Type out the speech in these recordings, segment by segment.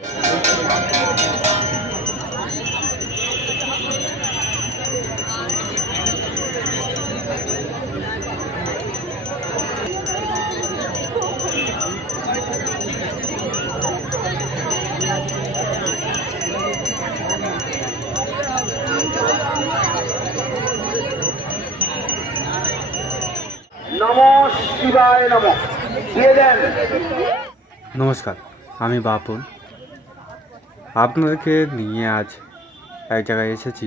নমঃ শিবায় নমঃ দিয়ে দেন। নমস্কার, আমি বাপন। আপনাদেরকে নিয়ে আজ এক জায়গায় এসেছি,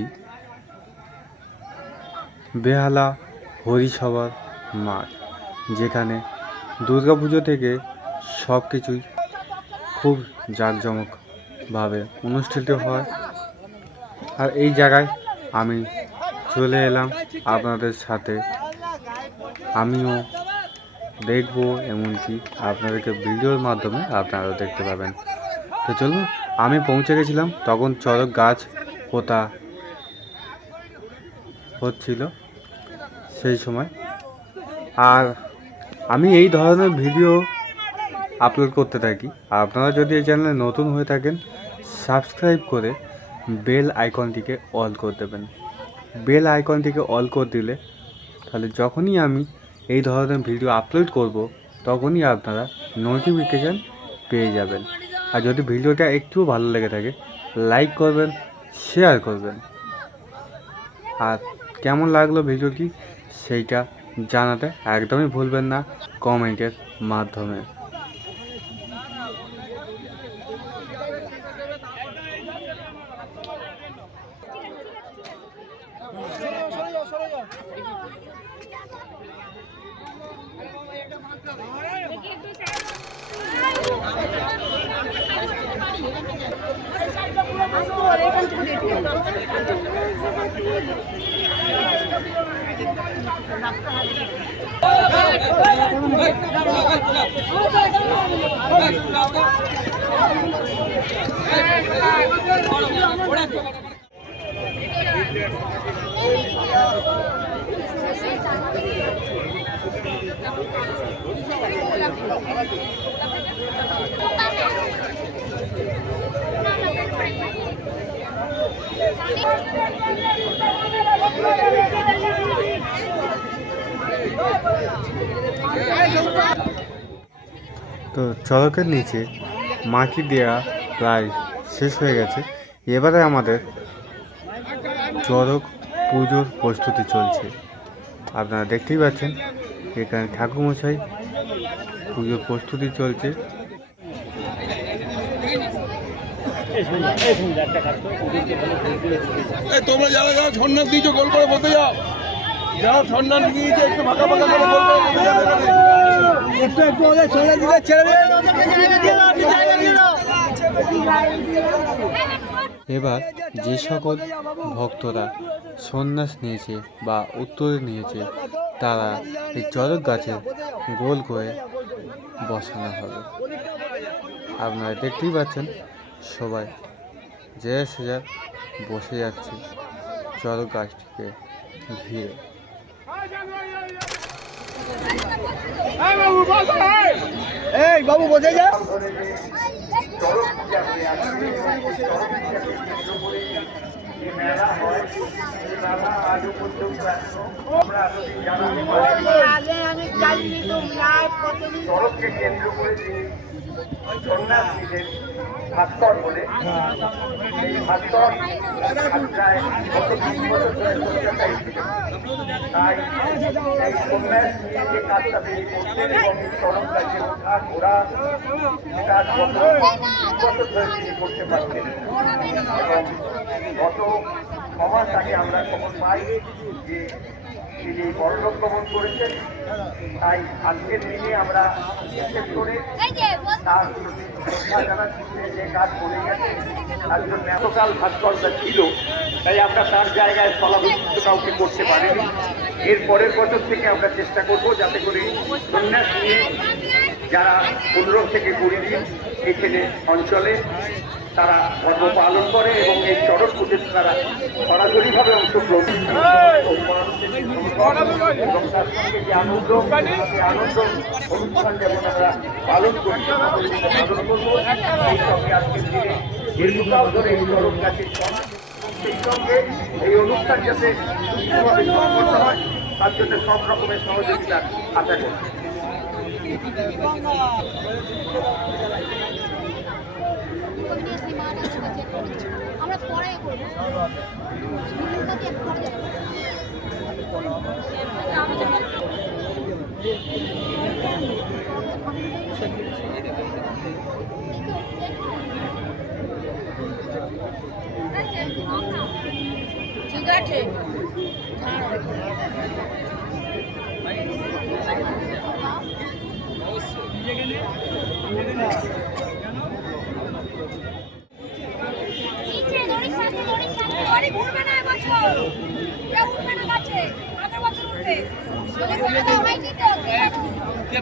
বেহালা হরিসভার মাঠ, যেখানে দুর্গাপুজো থেকে সব কিছুই খুব জাঁকজমকভাবে অনুষ্ঠিত হয়। আর এই জায়গায় আমি চলে এলাম আপনাদের সাথে, আমিও দেখব, এমনকি আপনাদেরকে ভিডিওর মাধ্যমে আপনারাও দেখতে পাবেন। তো চলুন, আমি পৌঁছে গেছিলাম, তখন চড়ক গাছ পোতা হচ্ছিল সেই সময়। আর আমি এই ধরনের ভিডিও আপলোড করতে থাকি। আপনারা যদি এই চ্যানেলে নতুন হয়ে থাকেন, সাবস্ক্রাইব করে বেল আইকনটিকে অল করে দেবেন। বেল আইকনটিকে অল করে দিলে তাহলে যখনই আমি এই ধরনের ভিডিও আপলোড করব, তখনই আপনারা নোটিফিকেশান পেয়ে যাবেন। আর যদি ভিডিওটা একটুও ভালো লেগে থাকে, লাইক করবেন, শেয়ার করবেন। আর কেমন লাগলো ভিডিওটি সেইটা জানাতে একদমই ভুলবেন না কমেন্টের মাধ্যমে। তো চড়কের নিচে মাটি দেওয়া প্রায় শেষ হয়ে গেছে। এবারে আমাদের চড়ক পুজোর প্রস্তুতি চলছে। আপনারা দেখতেই পাচ্ছেন, এখানে ঠাকুরমশাই পুজোর প্রস্তুতি চলছে। তোমরা যারা যারা সন্ন্যাস দিয়েছো গোল করে বলতে যাও, যারা সন্ন্যাস দিয়েছে একটু ফাঁকা ফাঁকা করে গোল করে বলতে যাবে। একটু একটু ওদের ছেড়ে দিলে ছেড়ে দিলে। এবার যে সকল ভক্তরা সন্ন্যাস নিয়েছে বা উত্তরে নিয়েছে, তারা এই চড়ক গাছের গোল করে বসানো হবে। আপনারা দেখতেই পাচ্ছেন, সবাই যে সে বসে যাচ্ছে চড়ক গাছটিকে ঘিরে। এই বাবু বসে যা। চড়ককে কেন্দ্র করে তিনি সন্ন্যাস নিলেন ভাস্কর বলে। এই ভাস্কর প্রায় গত 20 বছর ধরে কলকাতায় ছিল। তাই এই সন্ন্যাস নিয়ে যে কাজটা তিনি করতেন এবং এই চড়ক গাছে ওঠা ঘোরা, কাজ গত 20 বছর ধরে তিনি করতে পারতেন। এবং গত 6 মাস আগে আমরা খবর পাই যে তিনি পরলোক গমন করেছেন। তাই আজকের দিনে আমরা বিশেষ করে তার প্রতি শ্রদ্ধা জানাচ্ছি, যে কাজ করে গেছে তার জন্য এতকাল ভাস্করতা ছিল, তাই আমরা তার জায়গায় স্থলাভিষিক্ত কাউকে করতে পারিনি। এর পরের বছর থেকে আমরা চেষ্টা করব যাতে করে সন্ন্যাস নিয়ে যারা 15 থেকে 20 দিন এখানে অঞ্চলে তারা ধর্ম পালন করে এবং এই চড়ক পুজোতে তারা সরাসরিভাবে অংশগ্রহণ এবং তার সঙ্গে যে আনন্দ সেই আনন্দ অনুষ্ঠান যেমন আমরা পালন করছি পালন করবো সেই সঙ্গে আজকের দিনে দীর্ঘকাল ধরে এই চড়ক গাছের সেই সঙ্গে এই অনুষ্ঠান যাতে সুষ্ঠুভাবে সম্পন্ন হয় তার জন্য সব রকমের সহযোগিতা আশা করছি। আমরা পরে করবো ঠিক আছে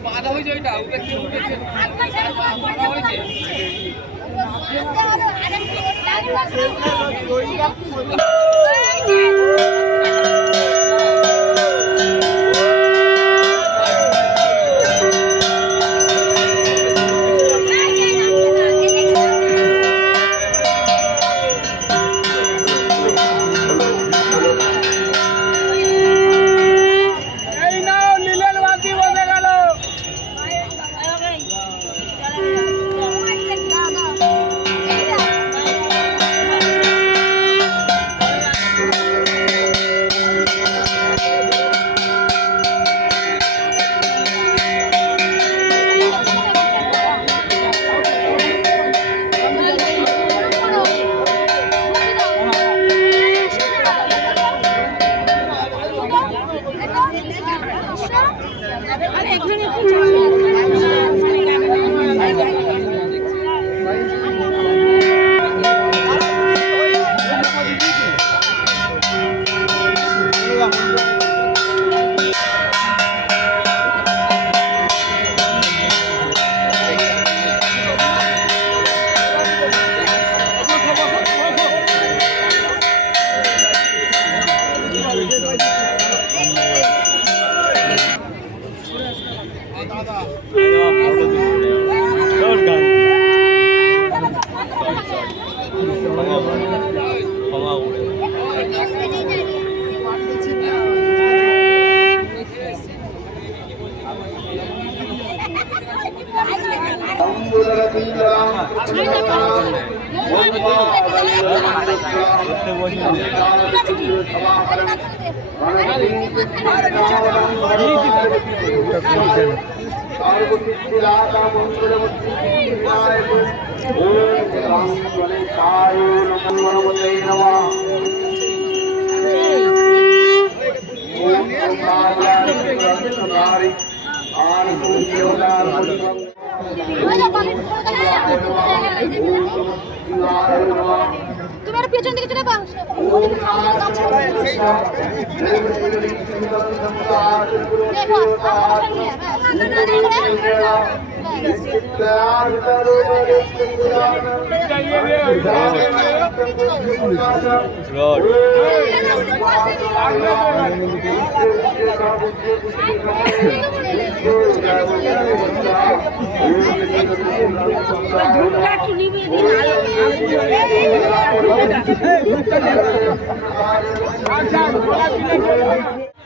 বাধা হয়েছে ওইটা ওটা কি বাধা হয়েছে তুমি আর পেছন দিকে চলে পাও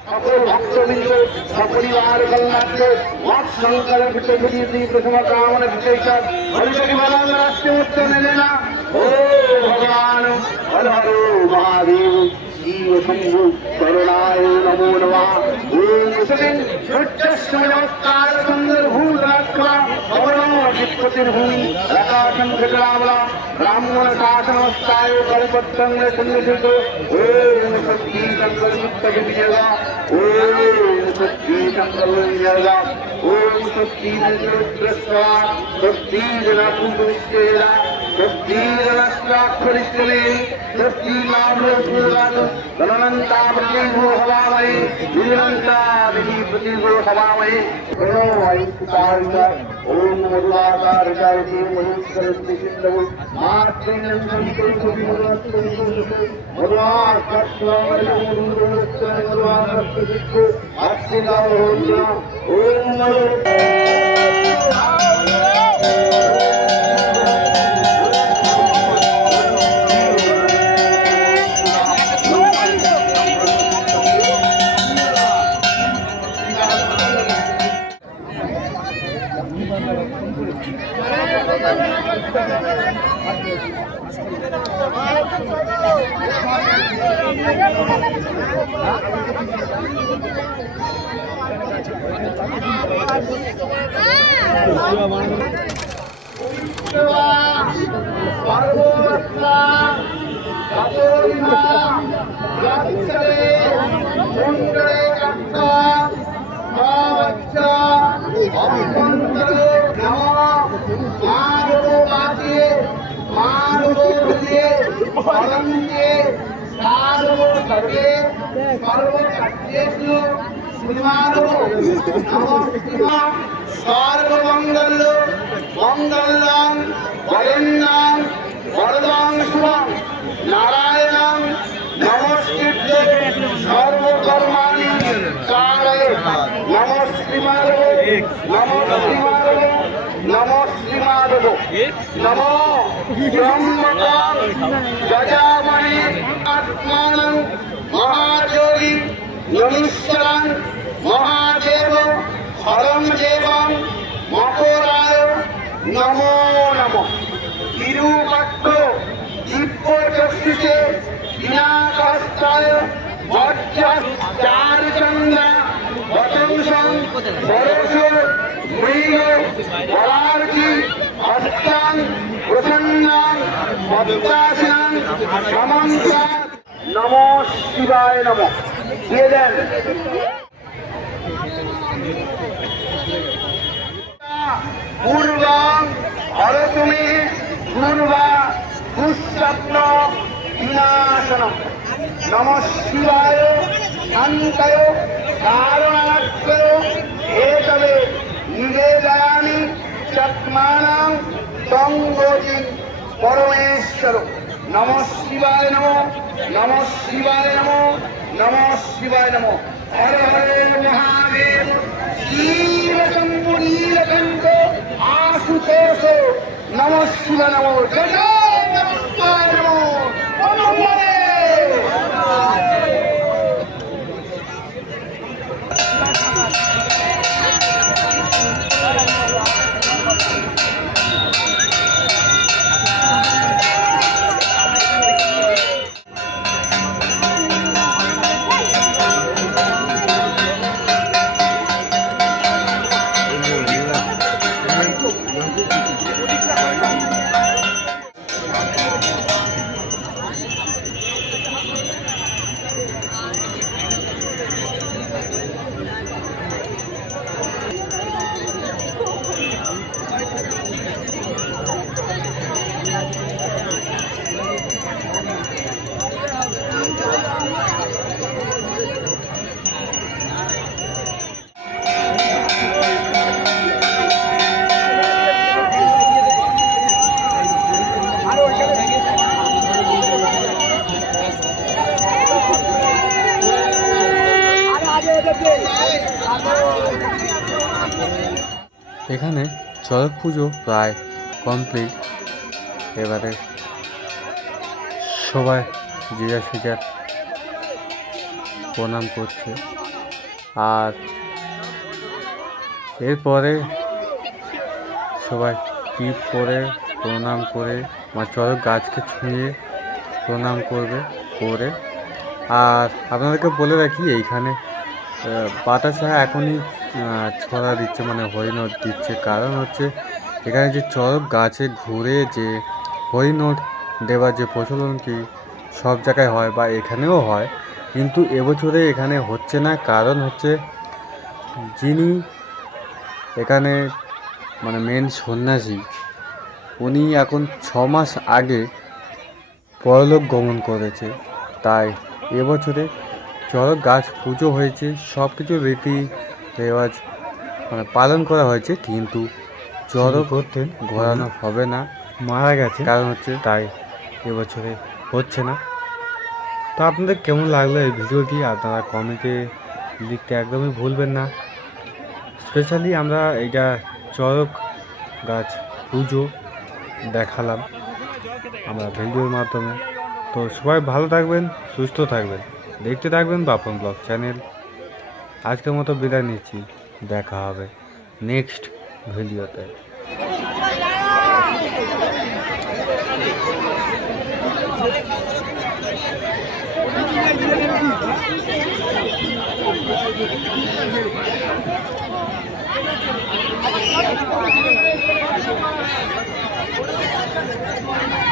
সকল ভক্তবৃন্দ সপরিবার কল্যাণে মৎ সংকল্প প্রতিনিধি প্রথম কামনা বিশেষক হরিশকি বালাম রাষ্ট্রীয় উচ্চ নেলেনা ও ভগবান হর হর মহাদেব শিব শম্ভু করুণায় নমো নমঃ ওম সুদিন সূর্যস্য নমস্কার সুন্দর ভূত রাক্ষা অবরণিপতির্ভূমি আকাশং ঘটরাবলা ব্রাহ্মণ শাসনস্থায় কল্পত্তং সন্নিধিত ওম সত্যি সংকল্পিত বিজয়া ওম সত্যি সংকল্পিত ওম সত্যি নির্দস্বা সত্যি জনাকুন্দেরা সত্যি জনস্বা তৎপরিশ্রমে স্বস্তি নামরূপাদ গণনন্তা প্রতিভূ হবামহে বিজনন্তা বিধি প্রতিভূ হবামহে প্रणवायुकारिका ओम मधुराकारिकाय महेश्वरस्ते सिंधु मातृनं संतोषो विमोचनं मधुराकारिकाय सर्वमंगल मंगलम वरण्यम वरदां शुभं नारायणं नमस्कृत्य सर्वकर्माणि कारये नमः श्रीमाधव नमः श्रीमाधव नमो ब्रह्मकां गजामहे आत्मानं महायोगी नमीश्वरं महादेव हरं देवं मकराय नमो नमः तिरुपट्ट दिव्यचक्षुषे विनाकास्ताय वज्रचारुचन्द्र वतंसं सरसो मृग वरार्की हस्तां प्रसन्नां पद्मासनं समन्तात् नमो शिवाय नमः দিয়ে দেন পূর্বং হরতুমে পূর্বা দুঃস্বপ্ন বিনাশনম নমঃ শিবায় শান্তায় কারণাত্ময় এতবে নিবেদয়ামি চত্মানাং তঙ্গজি পরমেশ্বর নমঃ শিবায় নমঃ নমঃ শিবায় নমঃ नमः शिवाय नमः हर हर महादेव नीलकंठ नीलकंठ आशुतोष नमः शिवाय नमः जय नमस्कार नमः এখানে চড়ক পুজো প্রায় কমপ্লিট। এবারে সবাই যে যার সে যার প্রণাম করছে, আর এরপরে সবাই টিপ করে প্রণাম করে চড়ক গাছকে ছুঁয়ে প্রণাম করবে করে। আর আপনাদেরকে বলে রাখি, এইখানে বাতাসা এখনই ছড়া দিচ্ছে, মানে হরিণট দিচ্ছে। কারণ হচ্ছে এখানে যে চড়ক গাছে ঘুরে যে হরিণট দেওয়ার যে প্রচলন কি সব জায়গায় হয় বা এখানেও হয়, কিন্তু এবছরে এখানে হচ্ছে না। কারণ হচ্ছে যিনি এখানে মানে মেন সন্ন্যাসী, উনি এখন 6 মাস আগে পরলোক গমন করেছে। তাই এবছরে চড়ক গাছ পুজো হয়েছে, সব কিছু রীতি রেওয়াজ মানে পালন করা হয়েছে, কিন্তু চড়ক করতেন ঘোরানো হবে না, মারা গেছে কারণ হচ্ছে, তাই এবছরে হচ্ছে না। তো আপনাদের কেমন লাগলো এই ভিডিওটি আপনারা কমেন্টে লিখতে একদমই ভুলবেন না। স্পেশালি আমরা এইটা চড়ক গাছ পুজো দেখালাম আমরা ভিডিওর মাধ্যমে। তো সবাই ভালো থাকবেন, সুস্থ থাকবেন, দেখতে থাকবেন বাপন ব্লগ চ্যানেল। আজকের মতো বিদায় নিচ্ছি, দেখা হবে নেক্সট ভিডিওতে। Thank you.